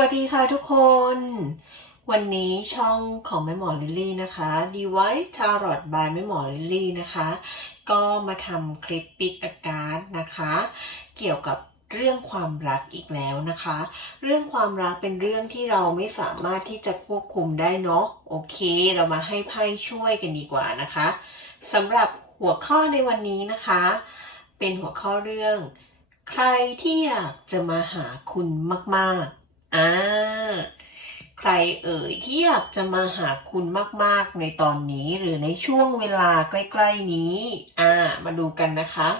วัสดีค่ะทุกคน วันนี้ช่องของแม่หมอลิลลี่นะคะ Device Tarot by แม่หมอลิลลี่นะคะ ก็มาทำคลิปปิกอาการนะคะ เกี่ยวกับเรื่องความรักอีกแล้วนะคะ เรื่องความรักเป็นเรื่องที่เราไม่สามารถที่จะควบคุมได้เนาะโอเค เรามาให้ไพ่ช่วยกันดีกว่านะคะสำหรับหัวข้อในวันนี้นะคะ เป็นหัวข้อเรื่อง ใครที่อยากจะมาหาคุณมากๆ อ่าใครเอ่ยที่อยากจะมาหาคุณมากๆในตอนนี้หรือในช่วงเวลาใกล้ๆนี้อ่ามาดูกันนะคะ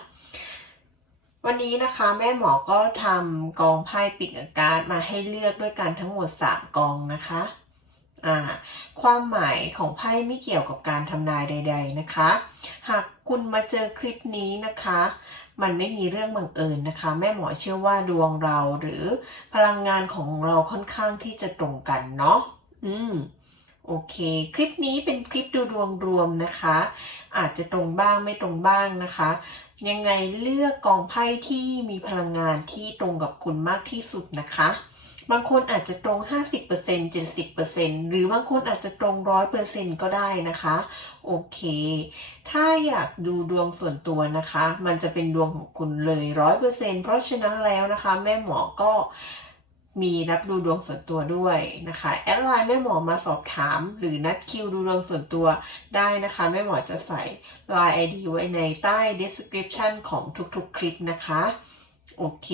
วันนี้นะคะแม่หมอก็ทำกองไพ่ปิดอาการมาให้เลือกด้วยกันทั้งหมด 3 กองนะคะ อ่าความหมายของไพ่ไม่เกี่ยวกับการทำนายใด ๆนะคะ หากคุณมาเจอคลิปนี้นะคะ มันไม่มีเรื่องบังเอิญนะคะ แม่หมอเชื่อว่าดวงเราหรือพลังงานของเราค่อนข้างที่จะตรงกันเนาะอืมโอเค คลิปนี้เป็นคลิปดูดวงรวมนะคะ อาจจะตรงบ้างไม่ตรงบ้างนะคะ ยังไงเลือกกองไพ่ที่มีพลังงานที่ตรงกับคุณมากที่สุดนะคะ บางคนอาจจะตรง 50% 70%หรือบางคนอาจจะตรง 100%ก็ได้นะคะ โอเค ถ้าอยากดูดวงส่วนตัวนะคะ มันจะเป็นดวงของคุณเลยร้อยเเพราะฉะนั้นแล้วนะคะ แม่หมอก็มีรับดูดวงส่วนตัวด้วยนะคะแอดไลน์แม่หมอมาสอบถาม หรือนัดคิวดูดวงส่วนตัวได้นะคะแม่หมอจะใส่ Line ID ไว้ในใต้ description ของทุกๆคลิปนะคะ โอเค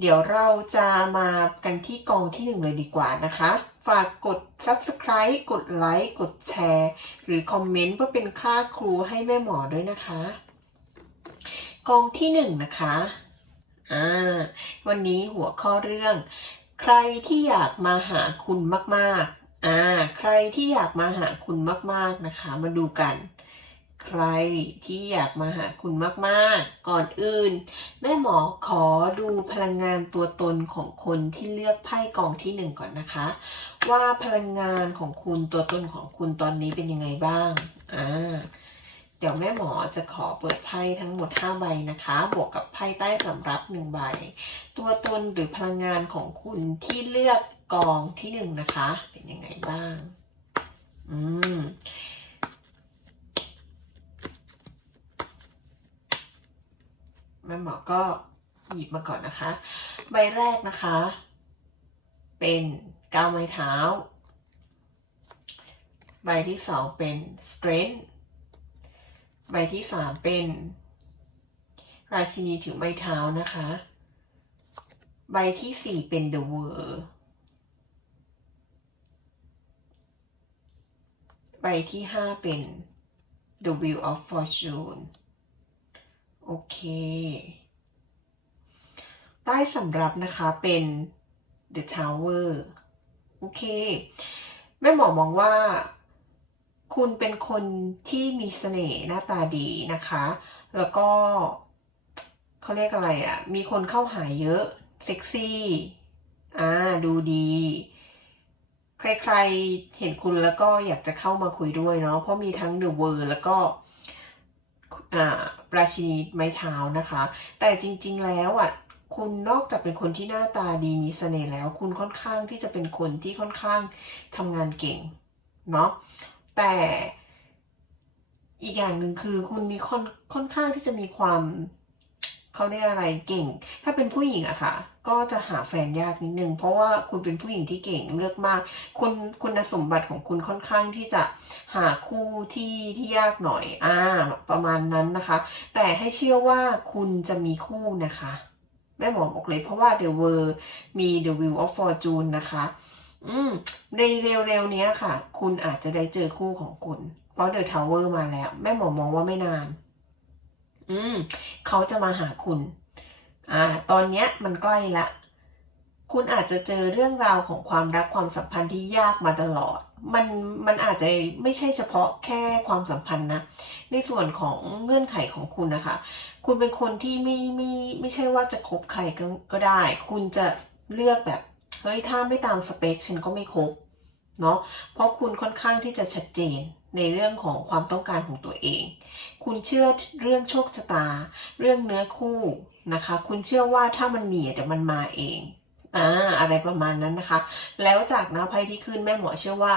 เดี๋ยวเราจะมากันที่กองที่หนึ่งเลยดีกว่านะคะ ฝากกด subscribe กดไลค์ กดแชร์ หรือคอมเมนต์เพื่อเป็นค่าครูให้แม่หมอด้วยนะคะ กองที่หนึ่งนะคะอ่าวันนี้หัวข้อเรื่อง ใครที่อยากมาหาคุณมากๆอ่าใครที่อยากมาหาคุณมากๆนะคะ มาดูกัน ใครที่อยากมาหาคุณมากๆ ก่อนอื่น แม่หมอขอดูพลังงานตัวตนของคนที่เลือกไพ่กองที่หนึ่งก่อนนะคะ ว่าพลังงานของคุณตัวตนของคุณตอนนี้เป็นยังไงบ้างอ่าเดี๋ยวแม่หมอจะขอเปิดไพ่ทั้งหมด 5 ใบนะคะ บวกกับไพ่ใต้สำรับ 1 ใบ ตัวตนหรือพลังงานของคุณที่เลือกกองที่หนึ่งนะคะ เป็นยังไงบ้าง อืม แม่หมอก็หยิบมาก่อนนะคะ ใบแรกนะคะ เป็นก้าวไม้เท้า ใบที่สองเป็น strength ใบที่สามเป็น ราชินีถือไม้เท้านะคะ ใบที่สี่เป็น the world ใบที่ห้าเป็น the wheel of fortune โอเคใต้สำรับนะคะเป็น the tower โอเค แม่หมอมองว่า คุณเป็นคนที่มีเสน่ห์หน้าตาดีนะคะ แล้วก็เขาเรียกอะไรอะ่ะ มีคนเข้าหาเยอะเซ็กซี่อ่าดูดี ใครๆเห็นคุณแล้วก็อยากจะเข้ามาคุยด้วยเนาะเพราะมีทั้ง The World แล้วก็ อ่าราชินีไม้เท้านะคะ แต่จริง ๆ แล้วอะคุณนอกจากเป็นคนที่หน้าตาดีมีเสน่ห์แล้ว คุณค่อนข้างที่จะเป็นคนที่ค่อนข้างทำงานเก่งเนาะแต่อีกอย่างหนึ่งคือคุณมีค่อนค่อนข้างที่จะมีความ เขาเรียกอะไรเก่ง ถ้าเป็นผู้หญิงอะค่ะ ก็จะหาแฟนยากนิดนึง เพราะว่าคุณเป็นผู้หญิงที่เก่งเลือกมาก คุณคุณสมบัติของคุณค่อนข้างที่จะหาคู่ที่ที่ยากหน่อย อ่า ประมาณนั้นนะคะ แต่ให้เชื่อว่าคุณจะมีคู่นะคะ แม่หมอบอกเลยเพราะว่า The World มี The Wheel of Fortune นะคะอืมในเร็วๆเนี้ยค่ะ คุณอาจจะได้เจอคู่ของคุณ เพราะ The Tower มาแล้ว แม่หมอมองว่าไม่นาน อืมเขาจะมาหาคุณ อ่า ตอนเนี้ยมันใกล้ละ คุณอาจจะเจอเรื่องราวของความรักความสัมพันธ์ที่ยากมาตลอด มันมันอาจจะไม่ใช่เฉพาะแค่ความสัมพันธ์นะ ในส่วนของเงื่อนไขของคุณนะคะ คุณเป็นคนที่ไม่ไม่ไม่ใช่ว่าจะคบใครก็ก็ได้ คุณจะเลือกแบบ เฮ้ยถ้าไม่ตามสเปคฉันก็ไม่คบเนาะ เพราะคุณค่อนข้างที่จะชัดเจน ในเรื่องของความต้องการของตัวเอง คุณเชื่อเรื่องโชคชะตา เรื่องเนื้อคู่นะคะ คุณเชื่อว่าถ้ามันมีเดี๋ยวมันมาเองอ่าอะไรประมาณนั้นนะคะ แล้วจากน้าไพ่ที่ขึ้นแม่หมอเชื่อว่า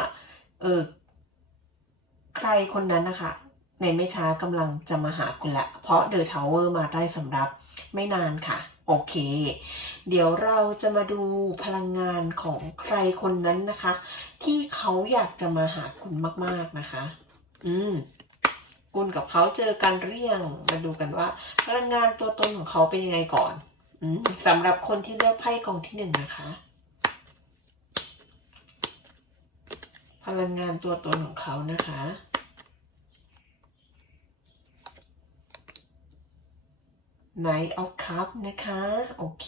เออใครคนนั้นนะคะในไม่ช้ากำลังจะมาหาคุณละ เพราะเดอะทาวเวอร์มาใต้สำรับไม่นานค่ะ โอเค เดี๋ยวเราจะมาดูพลังงานของใครคนนั้นนะคะ ที่เขาอยากจะมาหาคุณมาก ๆนะคะ อืม คุณกับเขาเจอกันหรือยังมาดูกันว่า พลังงานตัวตนของเขาเป็นยังไงก่อน อืมสำหรับคนที่เลือกไพ่กองที่หนึ่งนะคะ พลังงานตัวตนของเขานะคะ Knight of Cup นะคะ โอเค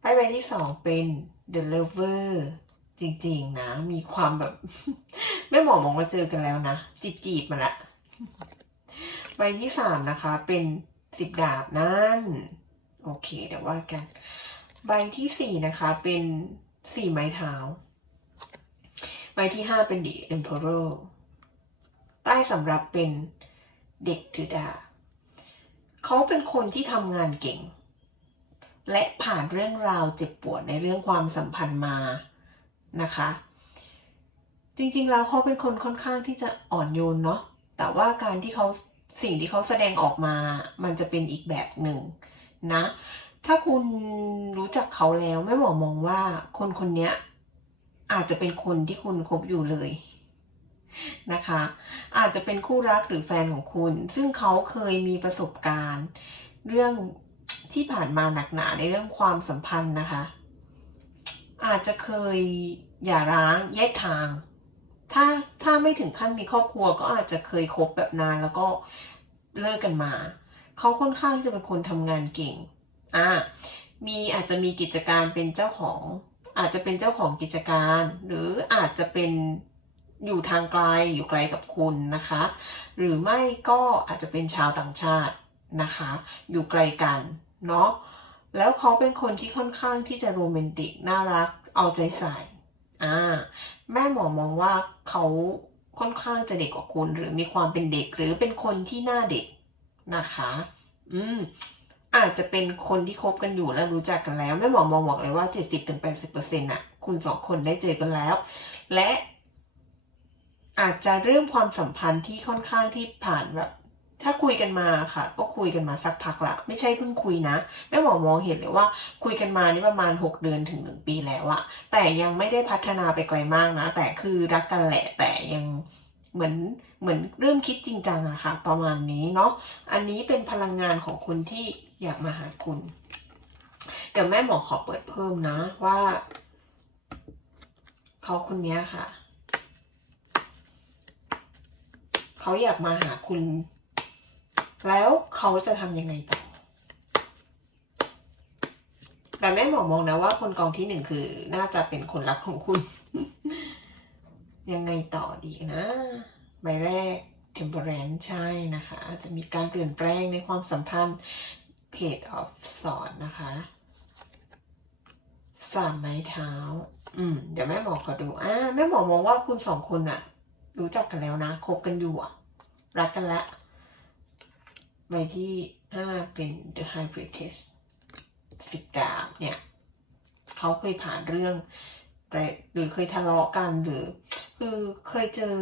ไพ่ใบที่สองเป็น The Lover จริงๆนะ มีความแบบ แม่หมอมองว่าเจอกันแล้วนะ จีบจีบๆมาละใบที่สามนะคะเป็นสิบดาบนั่น โอเค เดี๋ยวว่ากัน ใบที่สี่นะคะเป็นสี่ไม้เท้า ใบที่ห้าเป็น The Emperor ใต้สำหรับเป็นเด็กถือดาบ เขาเป็นคนที่ทำงานเก่ง และผ่านเรื่องราวเจ็บปวดในเรื่องความสัมพันธ์มานะคะ จริงๆแล้วเขาเป็นคนค่อนข้างที่จะอ่อนโยนเนาะแต่ว่าการที่เขาสิ่งที่เขาแสดงออกมา มันจะเป็นอีกแบบหนึ่งนะ ถ้าคุณรู้จักเขาแล้วไม่หมอมองว่าคนคนนี้อาจจะเป็นคนที่คุณคบอยู่เลย นะคะ อาจจะเป็นคู่รักหรือแฟนของคุณ ซึ่งเขาเคยมีประสบการณ์ เรื่องที่ผ่านมาหนักหนาในเรื่องความสัมพันธ์นะคะ อาจจะเคยอย่าร้างแยกทาง ถ้าถ้าไม่ถึงขั้นมีครอบครัวก็อาจจะเคยคบแบบนานแล้วก็เลิกกันมา เขาค่อนข้างจะเป็นคนทำงานเก่งอ่ามีอาจจะมีกิจการเป็นเจ้าของ อาจจะเป็นเจ้าของกิจการ หรืออาจจะเป็น อยู่ทางไกลอยู่ไกลกับคุณนะคะ หรือไม่ก็อาจจะเป็นชาวต่างชาตินะคะ อยู่ไกลกันเนาะแล้วเขาเป็นคนที่ค่อนข้างที่จะโรแมนติกน่ารักเอาใจใส่อ่าแม่หมอมองว่าเขาค่อนข้างจะเด็กกว่าคุณ หรือมีความเป็นเด็กหรือเป็นคนที่หน้าเด็กนะคะ อืมอาจจะเป็นคนที่คบกันอยู่และรู้จักกันแล้วแม่หมอมองบอกเลยว่า 70-80%น่ะคุณสองคนได้เจอกันแล้ว และ อาจจะเริ่มความสัมพันธ์ที่ค่อนข้างที่ผ่านแบบ ถ้าคุยกันมาค่ะ ก็คุยกันมาสักพักละไม่ใช่เพิ่งคุยนะแม่หมอมองเห็นเลยว่า คุยกันมานี่ประมาณ 6 เดือนถึง 1 ปีแล้วอะแต่ยังไม่ได้พัฒนาไปไกลมากนะ แต่คือรักกันแหละแต่ยังเหมือนเหมือนเริ่มคิดจริงจังอะค่ะ ประมาณนี้เนาะอันนี้เป็นพลังงานของคนที่อยากมาหาคุณเดี๋ยวแม่หมอขอเปิดเพิ่มนะว่า เขาคนนี้ค่ะ เขาอยากมาหาคุณ แล้วเขาจะทำยังไงต่อ แต่แม่หมอมองนะว่าคนกองที่หนึ่งคือน่าจะเป็นคนรักของคุณ ยังไงต่อดีนะใบแรก temperance ใช่นะคะจะมีการเปลี่ยนแปลงในความสัมพันธ์ page of sword นะคะสามไม้เท้า อืม เดี๋ยวแม่หมอขอดู อ่า แม่หมอมองว่าคุณสองคนอะรู้จักกันแล้วนะ คบกันอยู่อะ รักกันละใบที่ห้าเป็น the high priestess สิบดาเนี่ยเขาเคยผ่านเรื่องแต่หรือเคยทะเลาะกันหรือ คือเคยเจอ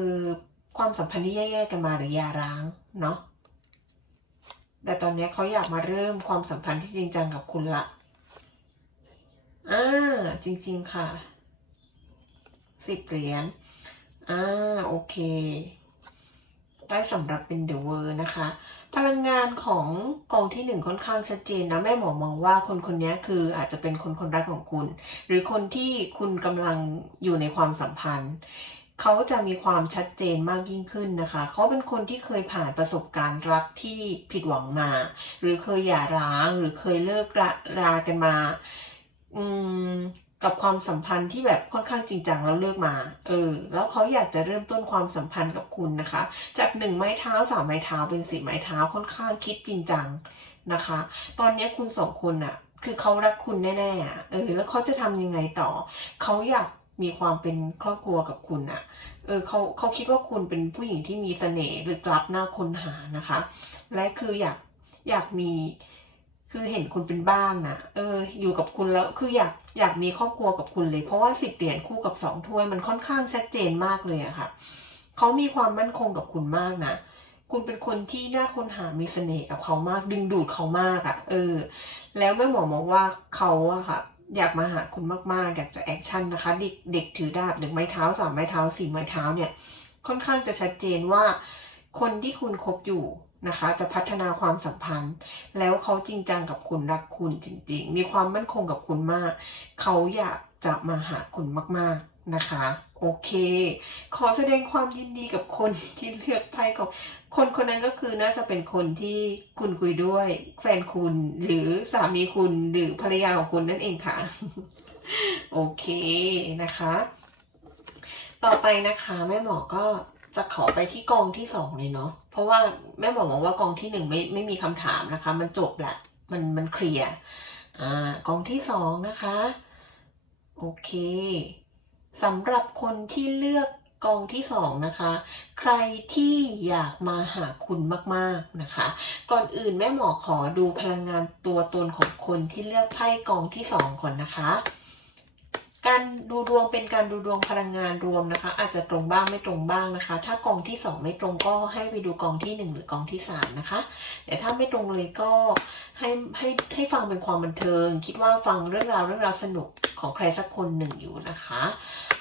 ความสัมพันธ์ที่แย่ๆกันมาหรือยาร้างเนาะแต่ตอนนี้เขาอยากมาเริ่มความสัมพันธ์ที่จริงจังกับคุณละอ่าจริง ๆ ค่ะสิบเหรียญอ่าโอเค ได้สำหรับเป็นเดอะเวอร์นะคะ พลังงานของกองที่หนึ่งค่อนข้างชัดเจนนะแม่หมอมองว่าคนคนนี้คืออาจจะเป็นคนคนรักของคุณ หรือคนที่คุณกำลังอยู่ในความสัมพันธ์เขาจะมีความชัดเจนมากยิ่งขึ้นนะคะ เขาเป็นคนที่เคยผ่านประสบการณ์รักที่ผิดหวังมา หรือเคยหย่าร้าง หรือเคยเลิกรารากันมา อืม กับความสัมพันธ์ที่แบบค่อนข้างจริงจังแล้วเลิกมา เออ แล้วเขาอยากจะเริ่มต้นความสัมพันธ์กับคุณนะคะ จากหนึ่งไม้เท้าสามไม้เท้าเป็นสี่ไม้เท้าค่อนข้างคิดจริงจังนะคะ ตอนนี้คุณสองคนอะคือเขารักคุณแน่ๆอะเออ แล้วเขาจะทำยังไงต่อ เขาอยากมีความเป็นครอบครัวกับคุณอะเออเขาเขาคิดว่าคุณเป็นผู้หญิงที่มีเสน่ห์หรือกลับหน้าคนหานะคะ และคืออยากอยากมี คือเห็นคุณเป็นบ้านนะเออ อยู่กับคุณแล้ว คืออยากอยากมีครอบครัวกับคุณเลย เพราะว่าสิบเหรียญคู่กับสองถ้วยมันค่อนข้างชัดเจนมากเลยอะค่ะ เขามีความมั่นคงกับคุณมากนะ คุณเป็นคนที่น่าค้นหามีเสน่ห์กับเขามาก ดึงดูดเขามากอะเออ แล้วแม่หมอมองว่าเขาอะค่ะ อยากมาหาคุณมากๆ อยากจะแอคชั่นนะคะ เด็กเด็กถือดาบหนึ่งไม้เท้าสามไม้เท้าสี่ไม้เท้าเนี่ย ค่อนข้างจะชัดเจนว่า คนที่คุณคบอยู่ นะคะ จะพัฒนาความสัมพันธ์ แล้วเขาจริงจังกับคุณรักคุณจริง ๆ มีความมั่นคงกับคุณมาก เขาอยากจะมาหาคุณมากๆนะคะ โอเค ขอแสดงความยินดีกับคนที่เลือกไพ่ของคนคนนั้นก็คือน่าจะเป็นคนที่คุณคุยด้วย แฟนคุณหรือสามีคุณหรือภรรยาของคุณนั่นเองค่ะ โอเคนะคะ ต่อไปนะคะแม่หมอก็ จะขอไปที่กองที่สองเลยเนาะ เพราะว่าแม่หมอมองว่ากองที่หนึ่งไม่ไม่มีคำถามนะคะ มันจบละมันมันเคลียร์อ่ากองที่สองนะคะ โอเคสำหรับคนที่เลือกกองที่สองนะคะ ใครที่อยากมาหาคุณมากๆนะคะ ก่อนอื่นแม่หมอขอดูพลังงานตัวตนของคนที่เลือกไพ่กองที่สองก่อนนะคะ การดูดวงเป็นการดูดวงพลังงานรวมนะคะ อาจจะตรงบ้างไม่ตรงบ้างนะคะ ถ้ากองที่สองไม่ตรงก็ให้ไปดูกองที่หนึ่งหรือกองที่สามนะคะ แต่ถ้าไม่ตรงเลยก็ให้ให้ให้ฟังเป็นความบันเทิง คิดว่าฟังเรื่องราวเรื่องราวสนุกของใครสักคนหนึ่งอยู่นะคะ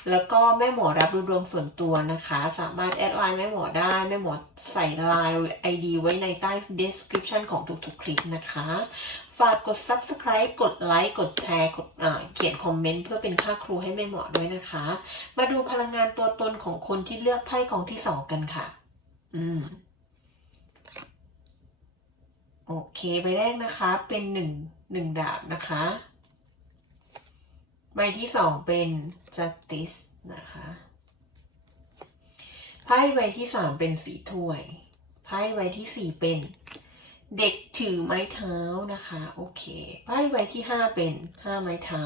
แล้วก็แม่หมอรับดูดวงส่วนตัวนะคะ สามารถแอดไลน์แม่หมอได้แม่หมอใส่ไลน์ ID ไว้ในใต้ description ของทุกๆคลิปนะคะ ฝากกด subscribe กดไลค์ กดแชร์ กดเขียนคอมเมนต์เพื่อเป็นค่าครูให้แม่หมอด้วยนะคะ มาดูพลังงานตัวตนของคนที่เลือกไพ่กองที่สองกันค่ะ อืม โอเค ใบแรกนะคะ เป็นหนึ่งหนึ่งดาบนะคะ ใบที่สองเป็น justice นะคะ ไพ่ใบที่สามเป็นสีถ้วย ไพ่ใบที่สี่เป็น เด็กถือไม้เท้านะคะ โอเคไพ่ใบที่ห้าเป็นห้าไม้เท้า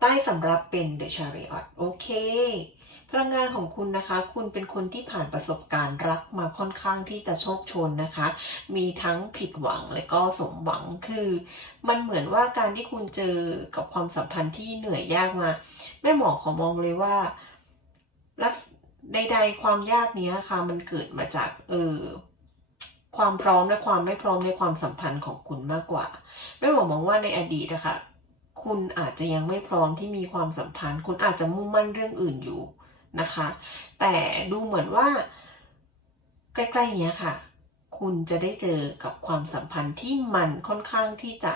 ใต้สำรับเป็น The Chariot โอเค พลังงานของคุณนะคะ คุณเป็นคนที่ผ่านประสบการณ์รักมาค่อนข้างที่จะโชคชนนะคะ มีทั้งผิดหวังและก็สมหวังคือ มันเหมือนว่าการที่คุณเจอกับความสัมพันธ์ที่เหนื่อยยากมาแม่หมอขอมองเลยว่ารักใดๆความยากนี้ค่ะ มันเกิดมาจากเออ ความพร้อมและความไม่พร้อมในความสัมพันธ์ของคุณมากกว่าแม่หมอมองว่าในอดีตนะคะคุณอาจจะยังไม่พร้อมที่มีความสัมพันธ์ คุณอาจจะมุ่งมั่นเรื่องอื่นอยู่นะคะ แต่ดูเหมือนว่า ใกล้ๆเนี้ยค่ะ คุณจะได้เจอกับความสัมพันธ์ที่มันค่อนข้างที่จะ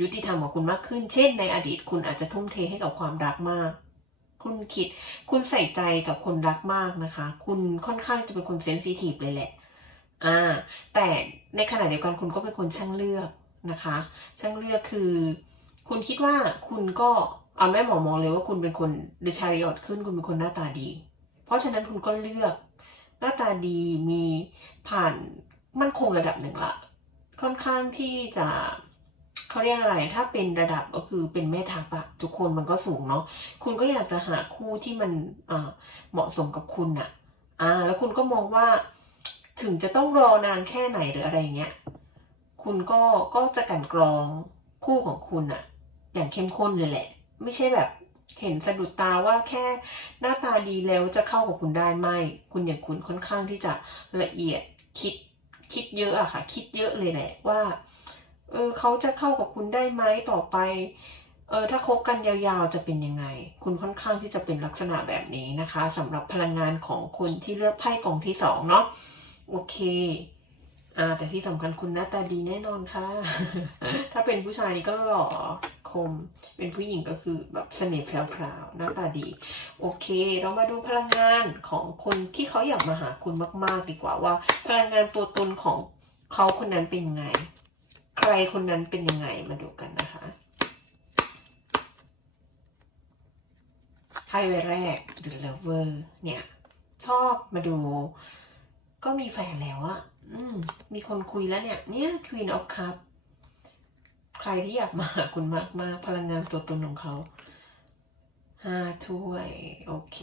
ยุติธรรมกับคุณมากขึ้น เช่น ในอดีตคุณอาจจะทุ่มเทให้กับความรักมาก คุณคิด คุณใส่ใจกับคนรักมากนะคะ คุณค่อนข้างจะเป็นคนเซนซิทีฟเลยแหละ อ่าแต่ในขณะเดียวกันคุณก็เป็นคนช่างเลือกนะคะ ช่างเลือกคือ คุณคิดว่าคุณก็เอาแม่หมอมองเลยว่าคุณเป็นคนเดชาริออตขึ้นคุณเป็นคนหน้าตาดี เพราะฉะนั้นคุณก็เลือกหน้าตาดีมีผ่านมั่นคงระดับหนึ่งละ ค่อนข้างที่จะเขาเรียกอะไร ถ้าเป็นระดับก็คือเป็นแม่ทัพอะทุกคนมันก็สูงเนาะ คุณก็อยากจะหาคู่ที่มันเหมาะสมกับคุณอะอ่า แล้วคุณก็มองว่า ถึงจะต้องรอนานแค่ไหนหรืออะไรเงี้ย คุณก็ก็จะกันกรองคู่ของคุณอะอย่างเข้มข้นเลยแหละ ไม่ใช่แบบเห็นสะดุดตาว่าแค่หน้าตาดีแล้วจะเข้ากับคุณได้ไหมคุณอย่างคุณค่อนข้างที่จะละเอียดคิดคิดเยอะอะค่ะ คิดเยอะเลยแหละว่า เออเขาจะเข้ากับคุณได้ไหมต่อไป เออถ้าคบกันยาวๆจะเป็นยังไง คุณค่อนข้างที่จะเป็นลักษณะแบบนี้นะคะสำหรับพลังงานของคนที่เลือกไพ่กองที่สองเนาะ โอเคอ่าแต่ที่สำคัญคุณหน้าตาดีแน่นอนค่ะ ถ้าเป็นผู้ชายนี่ก็หล่อคม เป็นผู้หญิงก็คือแบบเสน่ห์แพรวๆหน้าตาดี โอเค เรามาดูพลังงานของคนที่เขาอยากมาหาคุณมาก ๆ ดีกว่าว่า พลังงานตัวตนของเขาคนนั้นเป็นยังไง ใครคนนั้นเป็นยังไงมาดูกันนะคะไพ่ใบแรก The Lover เนี่ย ชอบมาดู ก็มีแฟนแล้วอะอืม มีคนคุยแล้วเนี่ย เนี่ย Queen of Cup ใครที่อยากมาหาคุณมากมากๆพลังงานตัวตนของเขาห้าถ้วย โอเค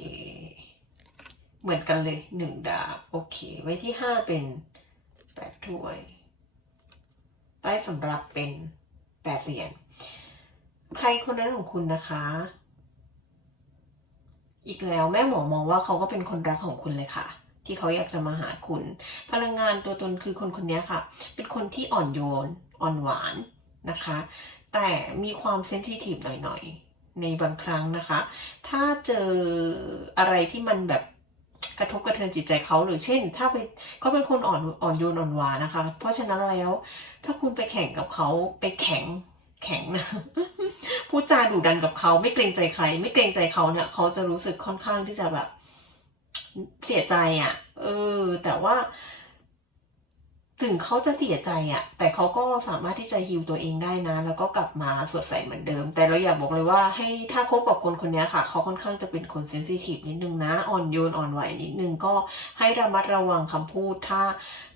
เหมือนกันเลยหนึ่งดาบ โอเค ไว้ที่ห้าเป็นแปดถ้วยได้สำหรับเป็นแปดเหรียญใครคนนั้นของคุณนะคะ อีกแล้วแม่หมอมองว่าเขาก็เป็นคนรักของคุณเลยค่ะ ที่เขาอยากจะมาหาคุณ พลังงานตัวตนคือคนคนนี้ค่ะ เป็นคนที่อ่อนโยน อ่อนหวานนะคะ แต่มีความเซนซิทีฟหน่อยๆ ในบางครั้งนะคะ ถ้าเจออะไรที่มันแบบกระทบกระเทือนจิตใจเขาหรือเช่น ถ้าไปเขาเป็นคนอ่อนอ่อนโยนอ่อนหวานนะคะ เพราะฉะนั้นแล้ว ถ้าคุณไปแข่งกับเขาไปแข่งแข็งนะพูดจาดุดันกับเขาไม่เกรงใจใคร ไม่เกรงใจเขาเนี่ยเขาจะรู้สึกค่อนข้างที่จะแบบ เสียใจอะ่ะ เออ แต่ว่า ถึงเขาจะเสียใจอะ่ะ แต่เขาก็สามารถที่จะฮิวตัวเองได้นะ แล้วก็กลับมาสดใสเหมือนเดิม แต่เราอยากบอกเลยว่าให้ถ้าคบกับคนคนนี้ค่ะ เขาค่อนข้างจะเป็นคนเซนซิทีฟนิดนึงนะ อ่อนโยนอ่อนไหวนิดนึงก็ให้ระมัดระวังคำพูด ถ้า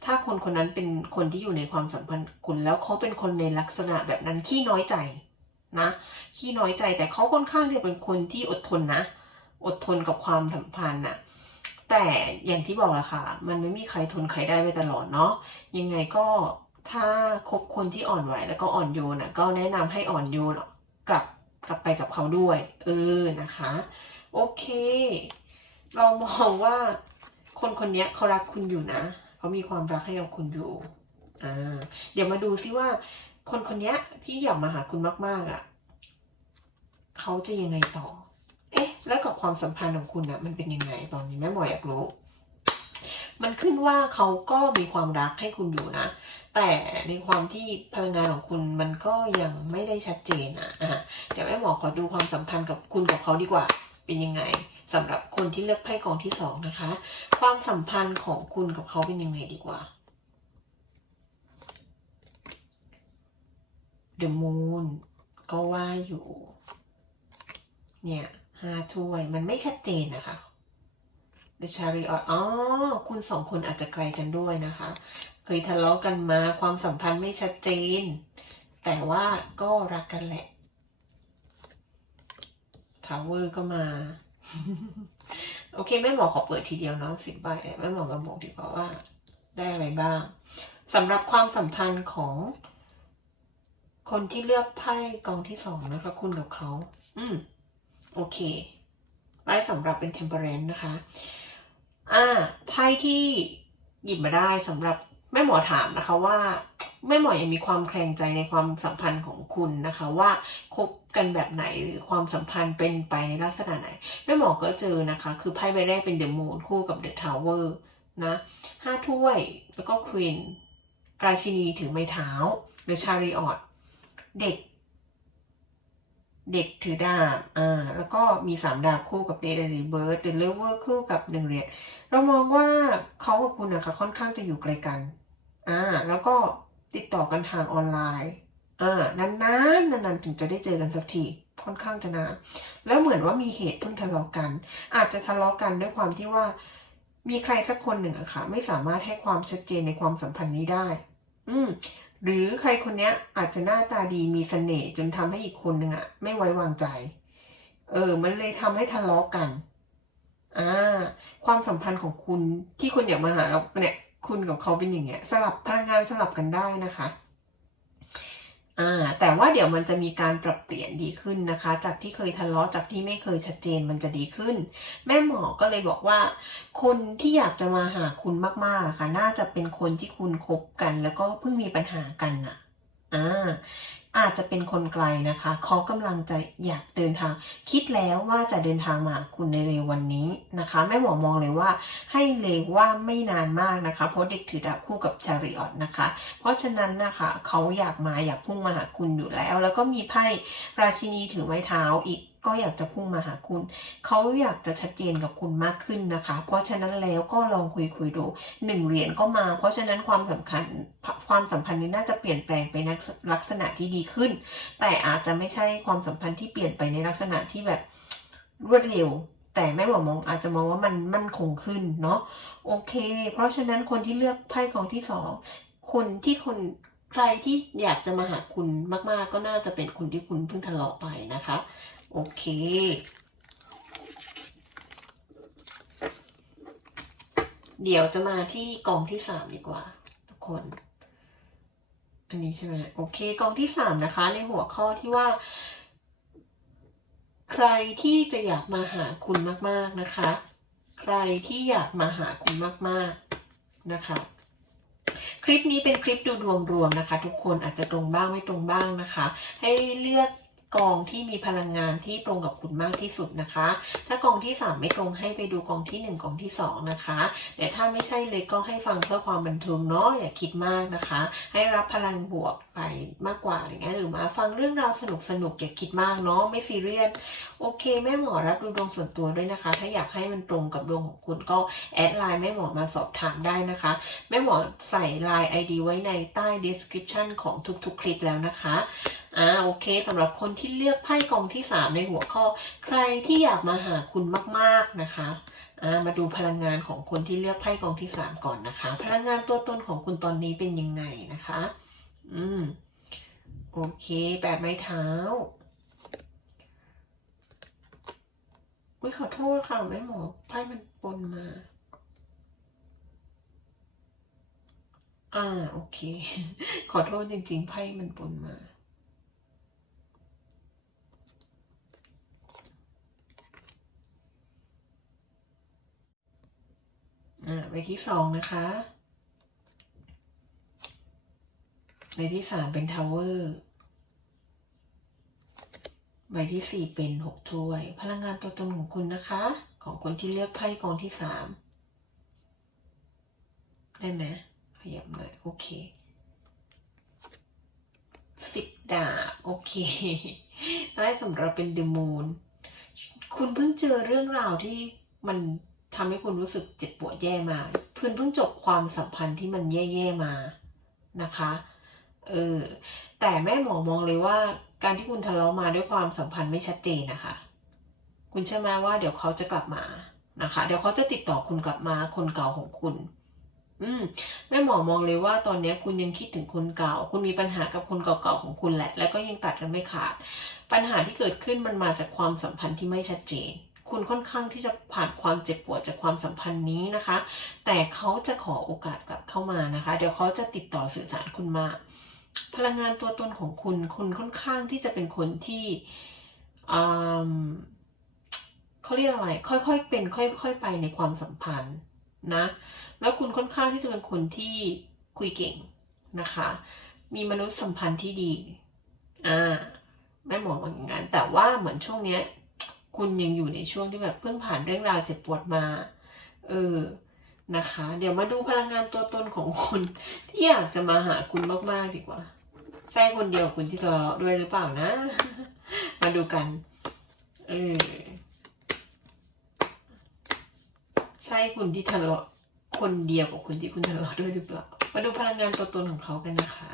ถ้าคนคนนั้นเป็นคนที่อยู่ในความสัมพันธ์คุณแล้วเขาเป็นคนในลักษณะแบบนั้นขี้น้อยใจนะขี้น้อยใจแต่เขาค่อนข้างที่จะเป็นคนที่อดทนนะ อดทนกับความสัมพันธ์น่ะ แต่อย่างที่บอกแหละค่ะ มันไม่มีใครทนใครได้ไปตลอดเนาะยังไงก็ถ้าคบคนที่อ่อนไหวแล้วก็อ่อนโยนอะก็แนะนำให้อ่อนโยนกลับกลับไปกับเขาด้วย เออนะคะ โอเค เรามองว่า คนคนนี้เขารักคุณอยู่นะเขามีความรักให้กับคุณอยู่อ่าเดี๋ยวมาดูซิว่า คนคนนี้ที่อยากมาหาคุณมาก ๆอะเขาจะยังไงต่อ เอ๊ะ แล้วกับความสัมพันธ์ของคุณอะมันเป็นยังไงตอนนี้แม่หมออยากรู้ มันขึ้นว่าเขาก็มีความรักให้คุณอยู่นะ แต่ในความที่พลังงานของคุณมันก็ยังไม่ได้ชัดเจนอะอะเดี๋ยวแม่หมอขอดูความสัมพันธ์กับคุณกับเขาดีกว่า เป็นยังไงสำหรับคนที่เลือกไพ่กองที่สองนะคะ ความสัมพันธ์ของคุณกับเขาเป็นยังไงดีกว่า The Moon ก็ว่าอยู่ เนี่ย ห้าถ้วย มันไม่ชัดเจนนะคะ The Chariot อ๋อ คุณสองคนอาจจะไกลกันด้วยนะคะ เคยทะเลาะกันมาความสัมพันธ์ไม่ชัดเจน แต่ว่าก็รักกันแหละ Tower ก็มา โอเคแม่หมอขอเปิดทีเดียวเนาะสิบใบแม่หมอมาบอกดีกว่าว่า ได้อะไรบ้างสำหรับความสัมพันธ์ของ คนที่เลือกไพ่กองที่สองนะคะ คุณกับเขา อืม โอเคไพ่สำหรับเป็น temperance นะคะ อ่าไพ่ที่หยิบมาได้สำหรับแม่หมอถามนะคะว่าแม่หมอยังมีความแคลงใจในความสัมพันธ์ของคุณนะคะ ว่าคบกันแบบไหนหรือความสัมพันธ์เป็นไปในลักษณะไหนแม่หมอก็เจอนะคะ คือไพ่ใบแรกเป็น the moon คู่กับ the tower นะห้าถ้วยแล้วก็ queen ราชินีถือไม้เท้า the chariot เด็ก เด็กถือดาบ อ่า แล้วก็มีสามดาบคู่กับเดดรีเบิร์ดเดลเวอร์คู่กับหนึ่งเหรียญเรามองว่าเขากับคุณนะคะค่อนข้างจะอยู่ไกลกัน อ่า แล้วก็ติดต่อกันทางออนไลน์ อ่า นานๆ นานๆ ถึงจะได้เจอกันสักที ค่อนข้างจะนาน แล้วเหมือนว่ามีเหตุเพิ่งทะเลาะกัน อาจจะทะเลาะกันด้วยความที่ว่า มีใครสักคนหนึ่งอะค่ะ ไม่สามารถให้ความชัดเจนในความสัมพันธ์นี้ได้ อืม หรือใครคนเนี้ยอาจจะหน้าตาดีมีเสน่ห์จนทำให้อีกคนหนึ่งอะไม่ไว้วางใจ เออ มันเลยทำให้ทะเลาะกันอ่าความสัมพันธ์ของคุณที่คุณอยากมาหากับเนี่ย คุณกับเขาเป็นอย่างเงี้ย สลับพลังงานสลับกันได้นะคะ อ่าแต่ว่าเดี๋ยวมันจะมีการปรับเปลี่ยนดีขึ้นนะคะ จากที่เคยทะเลาะจากที่ไม่เคยชัดเจนมันจะดีขึ้น แม่หมอก็เลยบอกว่า คนที่อยากจะมาหาคุณมากๆะค่ะ น่าจะเป็นคนที่คุณคบกัน แล้วก็เพิ่งมีปัญหากันอะอ่า อาจจะเป็นคนไกลนะคะเขากำลังจะอยากเดินทาง คิดแล้วว่าจะเดินทางมาหาคุณในเร็ววันนี้นะคะแม่หมอมองเลยว่า ให้เลยว่าไม่นานมากนะคะ เพราะเด็กถือดาบคู่กับจาริออตนะคะ เพราะฉะนั้นนะคะเขาอยากมาอยากพุ่งมาหาคุณอยู่แล้ว แล้วก็มีไพ่ราชินีถือไม้เท้าอีก ก็อยากจะพุ่งมาหาคุณ เขาอยากจะชัดเจนกับคุณมากขึ้นนะคะ เพราะฉะนั้นแล้วก็ลองคุยคุยๆดูหนึ่งเหรียญก็มา เพราะฉะนั้นความสำคัญความสัมพันธ์นี้น่าจะเปลี่ยนแปลงไปในลักษณะที่ดีขึ้น แต่อาจจะไม่ใช่ความสัมพันธ์ที่เปลี่ยนไปในลักษณะที่แบบรวดเร็วแต่แม่หมอมองอาจจะมองว่ามันมั่นคงขึ้นเนาะโอเค เพราะฉะนั้นคนที่เลือกไพ่กองที่สองคนที่คนใครที่อยากจะมาหาคุณมาก ๆ ก็น่าจะเป็นคนที่คุณเพิ่งทะเลาะไปนะคะ โอเค เดี๋ยวจะมาที่กองที่สามดีกว่า ทุกคน อันนี้ใช่ไหมโอเค กองที่สามนะคะ ในหัวข้อที่ว่า ใครที่จะอยากมาหาคุณมาก ๆนะคะ ใครที่อยากมาหาคุณมาก ๆนะคะคลิปนี้เป็นคลิปดูดวงรวมนะคะ ทุกคนอาจจะตรงบ้างไม่ตรงบ้างนะคะ ให้เลือก กองที่มีพลังงานที่ตรงกับคุณมากที่สุดนะคะ ถ้ากองที่ 3 ไม่ตรงให้ไปดูกองที่ 1กองที่ 2 นะคะ แต่ถ้าไม่ใช่เลยก็ให้ฟังเพื่อความบันเทิงเนาะอย่าคิดมากนะคะ ให้รับพลังบวก ไปมากกว่าอย่างเงี้ยหรือมาฟังเรื่องราวสนุกสนุกๆอย่าคิดมากเนาะไม่ซีเรียสโอเคแม่หมอรับดูดวงส่วนตัวด้วยนะคะ ถ้าอยากให้มันตรงกับดวงของคุณก็แอดไลน์แม่หมอมาสอบถามได้นะคะแม่หมอใส่ไลน์ ID ไว้ในใต้ description ของทุกๆ คลิปแล้วนะคะอ่าโอเคสำหรับคนที่เลือกไพ่กองที่ 3 ในหัวข้อ ใครที่อยากมาหาคุณมากๆนะคะมาดูพลังงานของคนที่เลือกไพ่กองที่ 3 ก่อนนะคะ พลังงานตัวตนของคุณตอนนี้เป็นยังไงนะคะ อืม โอเค แปดไม้เท้า อุ้ยขอโทษค่ะแม่หมอไพ่มันปนมา อ่า โอเค ขอโทษจริง ๆ ไพ่มันปนมาอ่าใบที่สองนะคะ ใบที่สามเป็นทาวเวอร์ใบที่สี่เป็นหกถ้วย พลังงานตัวตนของคุณนะคะ ของคนที่เลือกไพ่กองที่สามได้ไหมขยับหน่อยโอเคสิบดาบโอเค ได้สำหรับเป็นเดมูนคุณเพิ่งเจอเรื่องราวที่มันทำให้คุณรู้สึกเจ็บปวดแย่มาคุณเพิ่งจบความสัมพันธ์ที่มันแย่ๆมานะคะ เออแต่แม่หมอมองเลยว่า การที่คุณทะเลาะมาด้วยความสัมพันธ์ไม่ชัดเจนนะคะ คุณเชื่อไหมว่าเดี๋ยวเขาจะกลับมานะคะ เดี๋ยวเขาจะติดต่อคุณกลับมาคนเก่าของคุณ อืมแม่หมอมองเลยว่าตอนนี้คุณยังคิดถึงคนเก่า คุณมีปัญหากับคนเก่าๆของคุณแหละ และก็ยังตัดกันไม่ขาด ปัญหาที่เกิดขึ้นมันมาจากความสัมพันธ์ที่ไม่ชัดเจนคุณค่อนข้างที่จะผ่านความเจ็บปวดจากความสัมพันธ์นี้นะคะ แต่เขาจะขอโอกาสกลับเข้ามานะคะ เดี๋ยวเขาจะติดต่อสื่อสารคุณมา พลังงานตัวตนของคุณ คุณค่อนข้างที่จะเป็นคนที่เขาเรียกอะไร ค่อยๆเป็นค่อยๆไปในความสัมพันธ์นะ แล้วคุณค่อนข้างที่จะเป็นคนที่คุยเก่งนะคะ มีมนุษยสัมพันธ์ที่ดี อ่าแม่หมอว่าอย่างนั้น แต่ว่าเหมือนช่วงเนี้ย คุณยังอยู่ในช่วงที่แบบเพิ่งผ่านเรื่องราวเจ็บปวดมา เออ นะคะ เดี๋ยวมาดูพลังงานตัวตนของคุณที่อยากจะมาหาคุณมากๆดีกว่า ใช่คนเดียวคุณที่ทะเลาะด้วยหรือเปล่านะ มาดูกัน เออ ใช่คุณที่ทะเลาะคนเดียวกับคุณที่คุณทะเลาะด้วยหรือเปล่า มาดูพลังงานตัวตนของเขากันนะคะ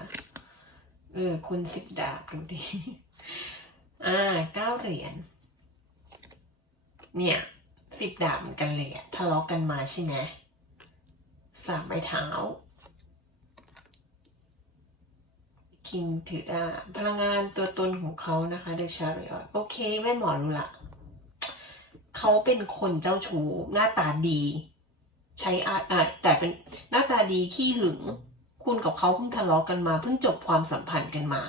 เออ คุณสิบดาบดูดิ อ่าเก้าเหรียญ เนี่ยสิบดาบเหมือนกันเลยอะทะเลาะกันมาใช่ไหม สามใบเท้า คิงถือดาพลังงานตัวตนของเขานะคะเดชาริออตโอเคแม่หมอรู้ละเขาเป็นคนเจ้าชู้หน้าตาดี ใช้อาอะแต่เป็นหน้าตาดีขี้หึง คุณกับเขาเพิ่งทะเลาะกันมาเพิ่งจบความสัมพันธ์กันมา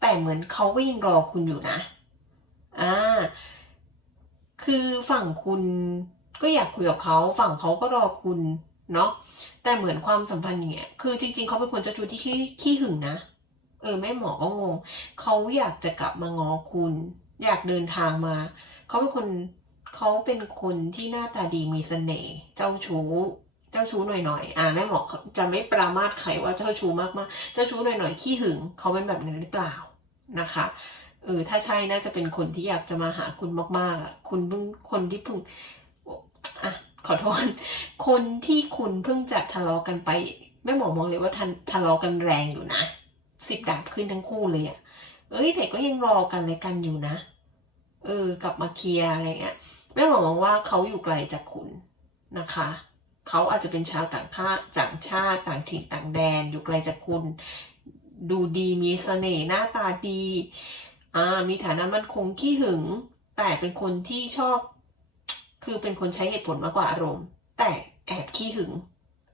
แต่เหมือนเขาก็ยังรอคุณอยู่นะอ่าคือฝั่งคุณก็อยากคุยกับเขาฝั่งเขาก็รอคุณ เนาะแต่เหมือนความสัมพันธ์เนี่ยคือจริง ๆ เขาเป็นคนเจ้าชู้ที่ขี้ขี้หึงนะ เออแม่หมอก็งงเขาอยากจะกลับมาง้อคุณ อยากเดินทางมา เขาเป็นคนเขาเป็นคนที่หน้าตาดีมีเสน่ห์เจ้าชู้เจ้าชู้หน่อยๆอ่าแม่หมอจะไม่ปรามาสใครว่าเจ้าชู้มากๆเจ้าชู้หน่อยๆขี้หึงเขาเป็นแบบนั้นหรือเปล่านะคะเออถ้าใช่น่าจะเป็นคนที่อยากจะมาหาคุณมากๆ คุณเพิ่งคนที่เพิ่งอะ ขอโทษ คนที่คุณเพิ่งจะทะเลาะกันไปแม่หมอมองเลยว่าทันทะเลาะกันแรงอยู่นะสิบดาบขึ้นทั้งคู่เลยอะเอ้ยแต่ก็ยังรอกันเลยกันอยู่นะ เออกลับมาเคลียร์อะไรเงี้ยแม่หมอมองว่าเขาอยู่ไกลจากคุณนะคะเขาอาจจะเป็นชาวต่างชาติต่างชาติต่างถิ่นต่างแดน อยู่ไกลจากคุณ ดูดีมีเสน่ห์หน้าตาดี อ่ามีฐานะมั่นคงขี้หึง แต่เป็นคนที่ชอบ คือเป็นคนใช้เหตุผลมากกว่าอารมณ์ แต่แอบขี้หึง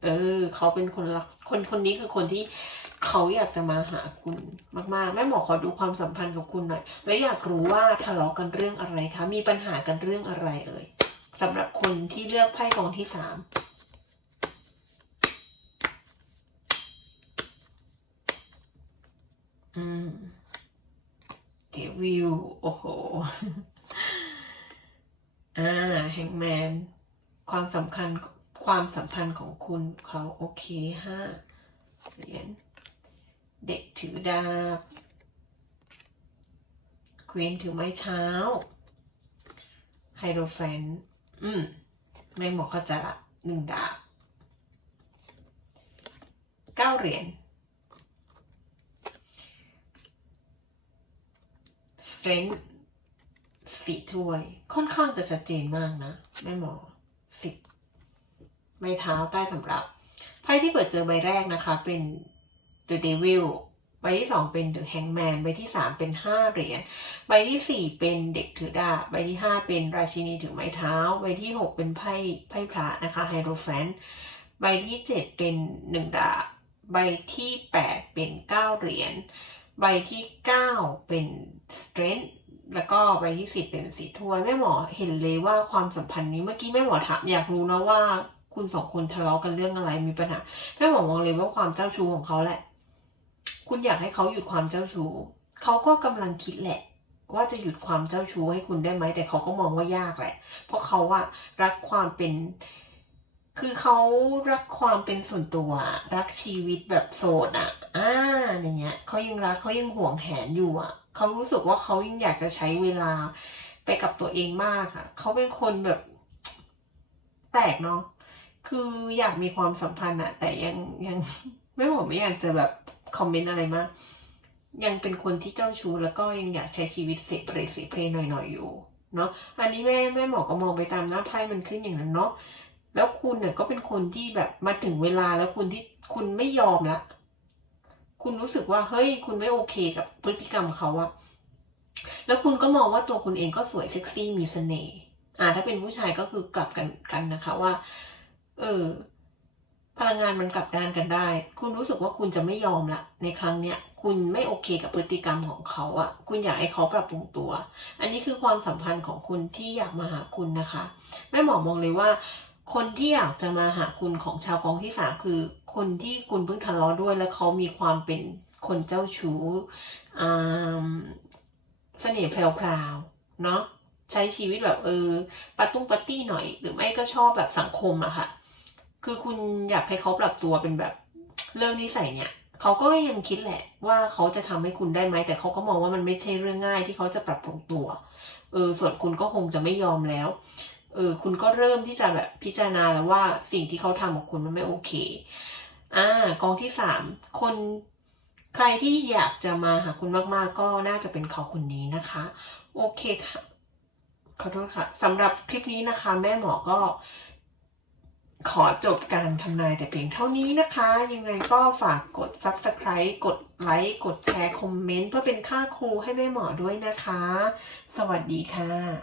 เออ เขาเป็นคนรักคนคนนี้คือคนที่เขาอยากจะมาหาคุณมากๆ แม่หมอขอดูความสัมพันธ์กับคุณหน่อย และอยากรู้ว่าทะเลาะกันเรื่องอะไรคะ มีปัญหากันเรื่องอะไรเอ่ยสำหรับคนที่เลือกไพ่กองที่สามอืมเดวิลโอ้โห อ่าแฮงแมนความสำคัญความสัมพันธ์ของคุณเขาโอเคห้าเหรียญเด็กถือดาบควีนถือไม้เท้าไฮโดรแฟนอืมแม่หมอเขาใจละหนึ่งดาบเก้าเหรียญ strength สีถ้วย ค่อนข้างจะชัดเจนมากนะแม่หมอสิบไม้เท้าใต้สำรับไพ่ที่เปิดเจอใบแรกนะคะ เป็น the devil ใบที่สองเป็น the hangman ใบที่สามเป็นห้าเหรียญใบที่สี่เป็นเด็กถือดาบใบที่ห้าเป็นราชินีถือไม้เท้า ใบที่หกเป็นไพ่ไพ่พระนะคะไฮโรแฟนใบที่เจ็ดเป็นหนึ่งดาบใบที่แปดเป็นเก้าเหรียญใบที่เก้าเป็น strength แล้วก็ใบที่สิบเป็นสีถ้วยแม่หมอเห็นเลยว่าความสัมพันธ์นี้เมื่อกี้แม่หมอถามอยากรู้นะว่าคุณสองคนทะเลาะกันเรื่องอะไรมีปัญหาแม่หมอมองเลยว่าความเจ้าชู้ของเขาแหละ คุณอยากให้เขาหยุดความเจ้าชู้เขาก็กำลังคิดแหละ ว่าจะหยุดความเจ้าชู้ให้คุณได้ไหมแต่เขาก็มองว่ายากแหละ เพราะเขาว่ารักความเป็น คือเขารักความเป็นส่วนตัว รักชีวิตแบบโสดอะอ่าอย่างเงี้ยเขายังรักเขายังห่วงแหนอยู่อะ เขารู้สึกว่าเขายังอยากจะใช้เวลาไปกับตัวเองมากอะเขาเป็นคนแบบแปลกเนาะคืออยากมีความสัมพันธ์อะแต่ยังยังไม่บอกไม่อยากจะแบบคอมเมนต์อะไรมาก ยังเป็นคนที่เจ้าชู้แล้วก็ยังอยากใช้ชีวิตเสพเปรเสพเพลหน่อยๆอยู่เนาะอันนี้แม่แม่หมอก็มองไปตามหน้าไพ่มันขึ้นอย่างนั้นเนาะแล้วคุณเนี่ยก็เป็นคนที่แบบมาถึงเวลาแล้วคุณที่คุณไม่ยอมละ คุณรู้สึกว่าเฮ้ย คุณไม่โอเคกับพฤติกรรมเขาอะแล้วคุณก็มองว่าตัวคุณเองก็สวยเซ็กซี่มีเสน่ห์อ่า ถ้าเป็นผู้ชายก็คือกลับกันกันนะคะว่า เออ พลังงานมันกลับด้านกันได้ คุณรู้สึกว่าคุณจะไม่ยอมละ ในครั้งเนี้ยคุณไม่โอเคกับพฤติกรรมของเขาอะคุณอยากให้เขาปรับปรุงตัว อันนี้คือความสัมพันธ์ของคุณที่อยากมาหาคุณนะคะ แม่หมอมองเลยว่า คนที่อยากจะมาหาคุณของชาวกองที่สามคือ คนที่คุณเพิ่งทะเลาะด้วยแล้วเขามีความเป็นคนเจ้าชู้เสน่ห์แพรวๆเนาะใช้ชีวิตแบบเออปะตุ้งปะตี้หน่อย หรือไม่ก็ชอบแบบสังคมอะค่ะ คือคุณอยากให้เขาปรับตัวเป็นแบบเรื่องนิสัยเนี่ยเขาก็ยังคิดแหละว่าเขาจะทำให้คุณได้ไหมแต่เขาก็มองว่ามันไม่ใช่เรื่องง่ายที่เขาจะปรับปรุงตัว เออส่วนคุณก็คงจะไม่ยอมแล้วเออคุณก็เริ่มที่จะแบบพิจารณาแล้วว่าสิ่งที่เขาทำกับคุณมันไม่โอเค อ่ากองที่สามคนใครที่อยากจะมาหาคุณมากๆ ก็น่าจะเป็นเขาคนนี้นะคะ โอเคค่ะ ขอโทษค่ะสำหรับคลิปนี้นะคะ แม่หมอก็ขอจบการทำนายแต่เพียงเท่านี้นะคะ ยังไงก็ฝากกด subscribe กดไลค์กดแชร์คอมเมนต์เพื่อเป็นค่าครูให้แม่หมอด้วยนะคะ สวัสดีค่ะ